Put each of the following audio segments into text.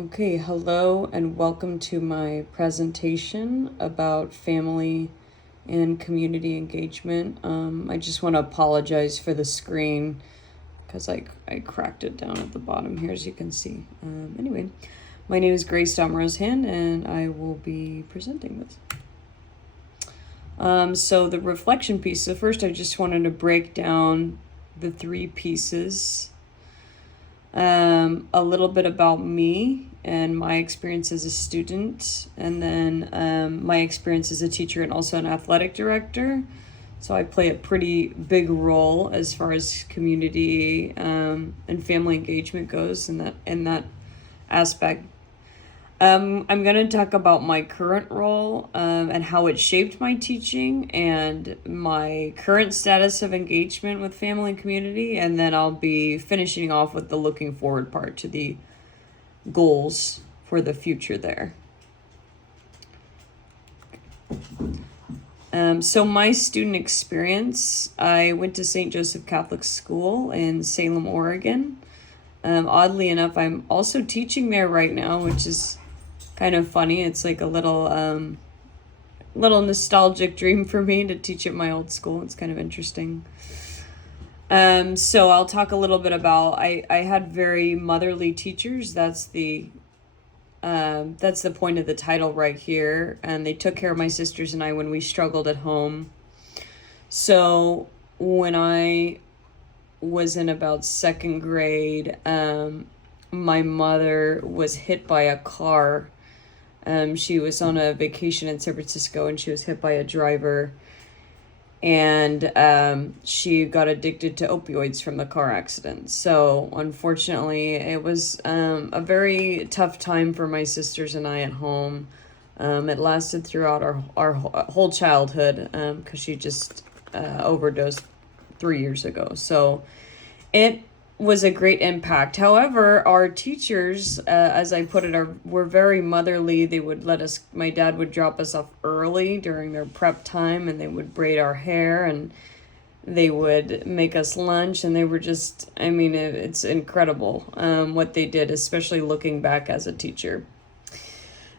Okay, hello and welcome to my presentation about family and community engagement. I just want to apologize for the screen because I cracked it down at the bottom here, as you can see. Anyway, my name is Domrose-Hand and I will be presenting this. So the reflection piece. So first I just wanted to break down the three pieces. A little bit about me and my experience as a student, and then my experience as a teacher and also an athletic director. So I play a pretty big role as far as community and family engagement goes in that aspect. I'm going to talk about my current role and how it shaped my teaching and my current status of engagement with family and community. And then I'll be finishing off with the looking forward part to the goals for the future there. So my student experience, I went to St. Joseph Catholic School in Salem, Oregon. Oddly enough, I'm also teaching there right now, which is kind of funny. It's like a little nostalgic dream for me to teach at my old school. It's kind of interesting. So I'll talk a little bit about, I had very motherly teachers. That's the point of the title right here. And they took care of my sisters and I when we struggled at home. So when I was in about second grade, my mother was hit by a car. She was on a vacation in San Francisco and she was hit by a driver, and she got addicted to opioids from the car accident. So unfortunately, it was a very tough time for my sisters and I at home. It lasted throughout our whole childhood because she just overdosed 3 years ago. So it was a great impact. However, our teachers, as I put it, were very motherly. They would my dad would drop us off early during their prep time, and they would braid our hair, and they would make us lunch, and they were just, it's incredible what they did, especially looking back as a teacher.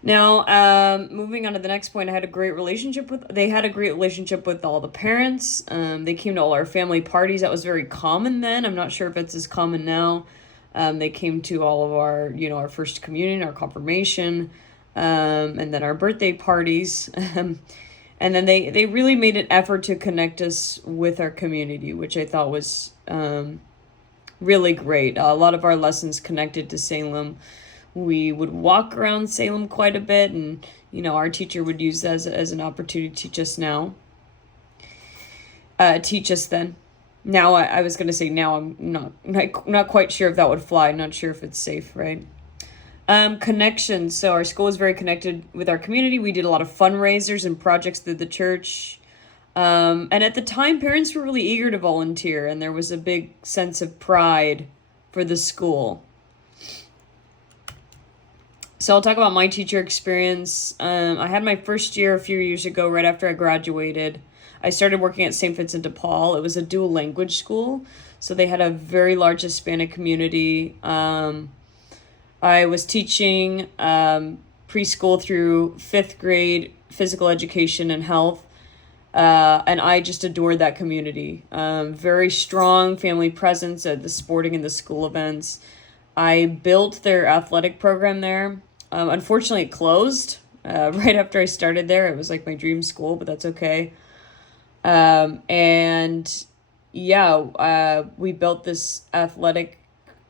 Now, moving on to the next point, they had a great relationship with all the parents. They came to all our family parties. That was very common then. I'm not sure if it's as common now. They came to all of our, our first communion, our confirmation, and then our birthday parties. And then they really made an effort to connect us with our community, which I thought was really great. A lot of our lessons connected to Salem. We would walk around Salem quite a bit, and our teacher would use that as an opportunity to teach us then. Now I was gonna say now I'm not quite sure if that would fly. Not sure if it's safe, right? Connections. So our school was very connected with our community. We did a lot of fundraisers and projects through the church. And at the time, parents were really eager to volunteer, and there was a big sense of pride for the school. So I'll talk about my teacher experience. I had my first year a few years ago, right after I graduated. I started working at St. Vincent de Paul. It was a dual language school, so they had a very large Hispanic community. I was teaching preschool through 5th grade physical education and health, and I just adored that community. Very strong family presence at the sporting and the school events. I built their athletic program there. Unfortunately, it closed right after I started there. It was like my dream school, but that's okay. We built this athletic,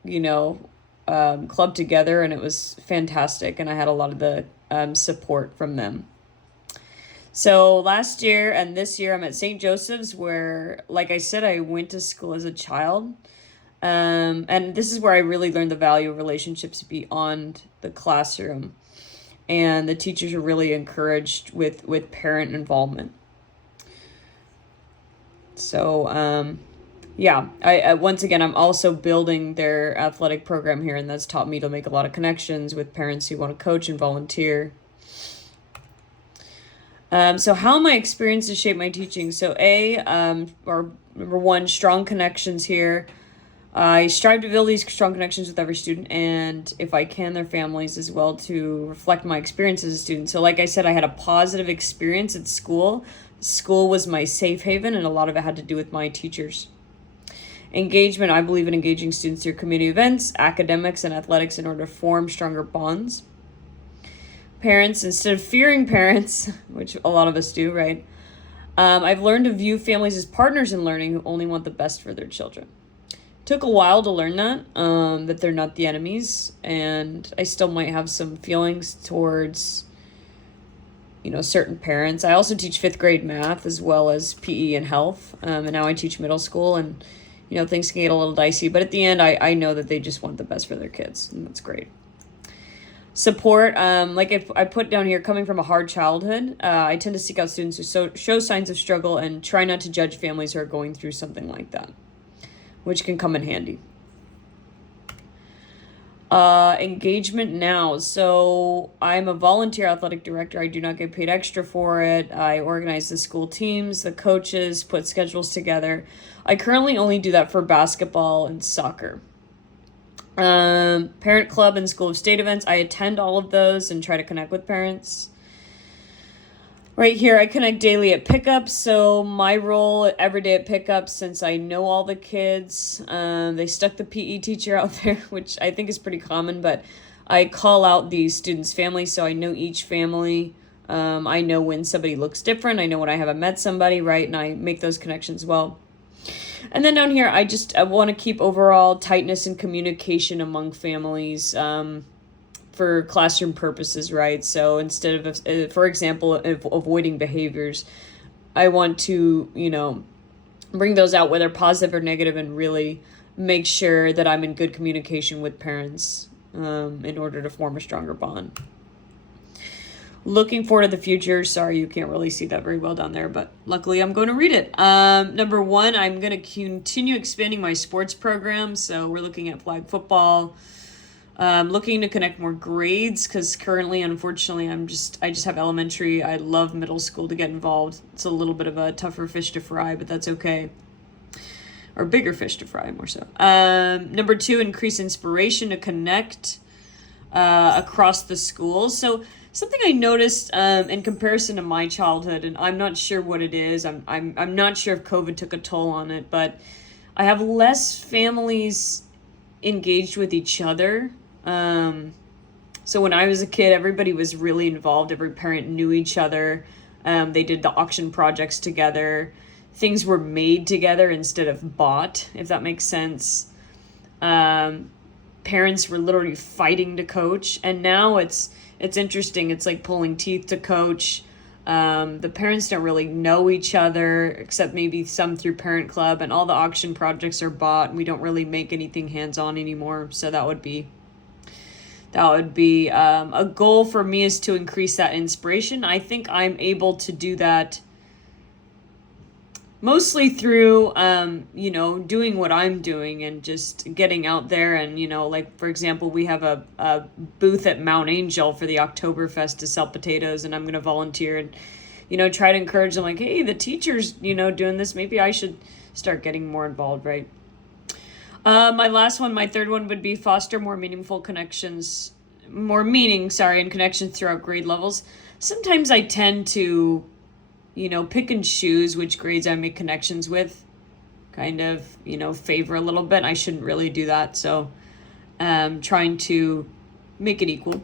club together, and it was fantastic. And I had a lot of the support from them. So last year and this year, I'm at St. Joseph's, where, like I said, I went to school as a child. And this is where I really learned the value of relationships beyond the classroom. And the teachers are really encouraged with parent involvement. So, I once again, I'm also building their athletic program here, and that's taught me to make a lot of connections with parents who want to coach and volunteer. So how my experiences shape my teaching? So number one, strong connections here. I strive to build these strong connections with every student, and if I can, their families as well, to reflect my experience as a student. So like I said, I had a positive experience at school. School was my safe haven, and a lot of it had to do with my teachers. Engagement, I believe in engaging students through community events, academics, and athletics in order to form stronger bonds. Parents, instead of fearing parents, which a lot of us do, right? I've learned to view families as partners in learning who only want the best for their children. Took a while to learn that they're not the enemies, and I still might have some feelings towards, certain parents. I also teach 5th grade math as well as PE and health, and now I teach middle school, and things can get a little dicey, but at the end, I know that they just want the best for their kids, and that's great. Support, like I put down here, coming from a hard childhood, I tend to seek out students who show signs of struggle and try not to judge families who are going through something like that, which can come in handy. Engagement now. So I'm a volunteer athletic director. I do not get paid extra for it. I organize the school teams, the coaches, put schedules together. I currently only do that for basketball and soccer. Parent club and school of state events. I attend all of those and try to connect with parents. Right here, I connect daily at pickups. So my role every day at pickups, since I know all the kids, they stuck the PE teacher out there, which I think is pretty common, but I call out the students' families, so I know each family. I know when somebody looks different. I know when I haven't met somebody, right? And I make those connections well. And then down here, I want to keep overall tightness and communication among families, for classroom purposes, right? So instead of, for example, avoiding behaviors, I want to, bring those out, whether positive or negative, and really make sure that I'm in good communication with parents, in order to form a stronger bond. Looking forward to the future. Sorry, you can't really see that very well down there, but luckily I'm going to read it. Number 1, I'm going to continue expanding my sports program. So we're looking at flag football, looking to connect more grades, because currently, unfortunately, I just have elementary. I love middle school to get involved. It's a little bit of a tougher fish to fry, but that's okay. Or bigger fish to fry, more so. Number 2, increase inspiration to connect across the schools. So something I noticed in comparison to my childhood, and I'm not sure what it is. I'm not sure if COVID took a toll on it, but I have less families engaged with each other. So when I was a kid, everybody was really involved. Every parent knew each other. They did the auction projects together. Things were made together instead of bought, if that makes sense. Parents were literally fighting to coach, and now it's interesting. It's like pulling teeth to coach. The parents don't really know each other, except maybe some through parent club, and all the auction projects are bought, and we don't really make anything hands-on anymore. So that would be a goal for me, is to increase that inspiration. I think I'm able to do that mostly through, doing what I'm doing and just getting out there. And, like, for example, we have a booth at Mount Angel for the Oktoberfest to sell potatoes, and I'm going to volunteer and, try to encourage them, like, hey, the teacher's, doing this. Maybe I should start getting more involved, right? My third one would be foster more meaningful connections, and connections throughout grade levels. Sometimes I tend to, pick and choose which grades I make connections with, kind of, favor a little bit. I shouldn't really do that. So, trying to make it equal.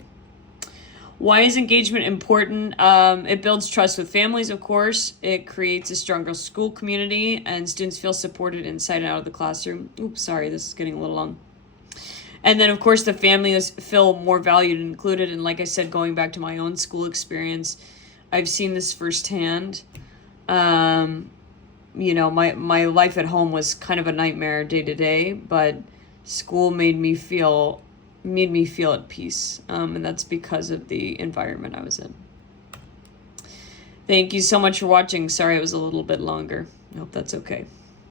Why is engagement important? It builds trust with families, of course. It creates a stronger school community, and students feel supported inside and out of the classroom. Oops, sorry, this is getting a little long. And then, of course, the families feel more valued and included. And like I said, going back to my own school experience, I've seen this firsthand. My life at home was kind of a nightmare day to day, but school made me feel at peace. And that's because of the environment I was in. Thank you so much for watching. Sorry it was a little bit longer. I hope that's okay.